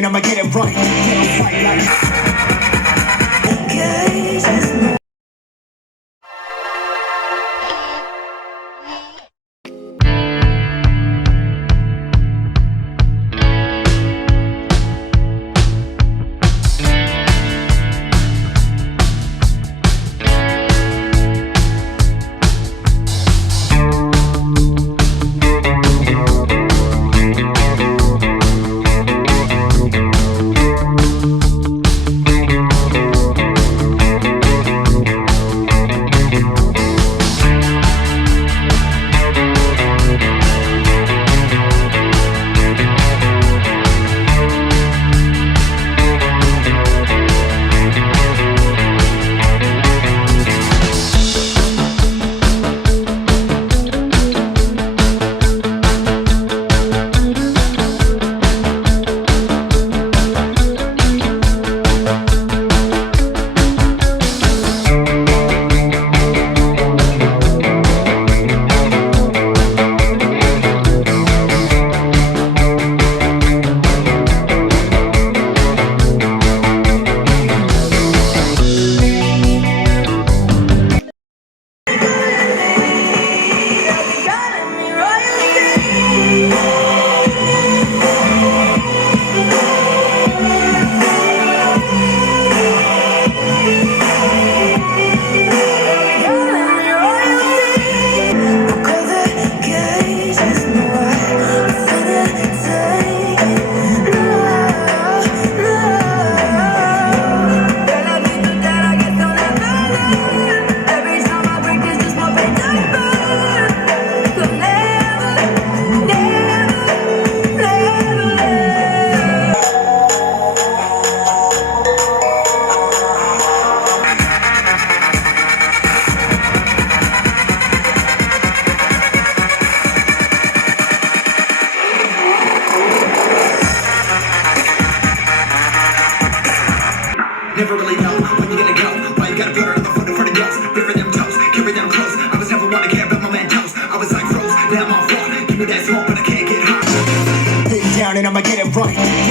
and I'ma get it right. Get right like never really know when you're gonna go. Why you gotta put her on the foot in front of yours? River them toes, carry them close. I was never one to care about my man toes. I was like froze, now I'm on floor. Give me that smoke, but I can't get high. Get down and I'ma get it right.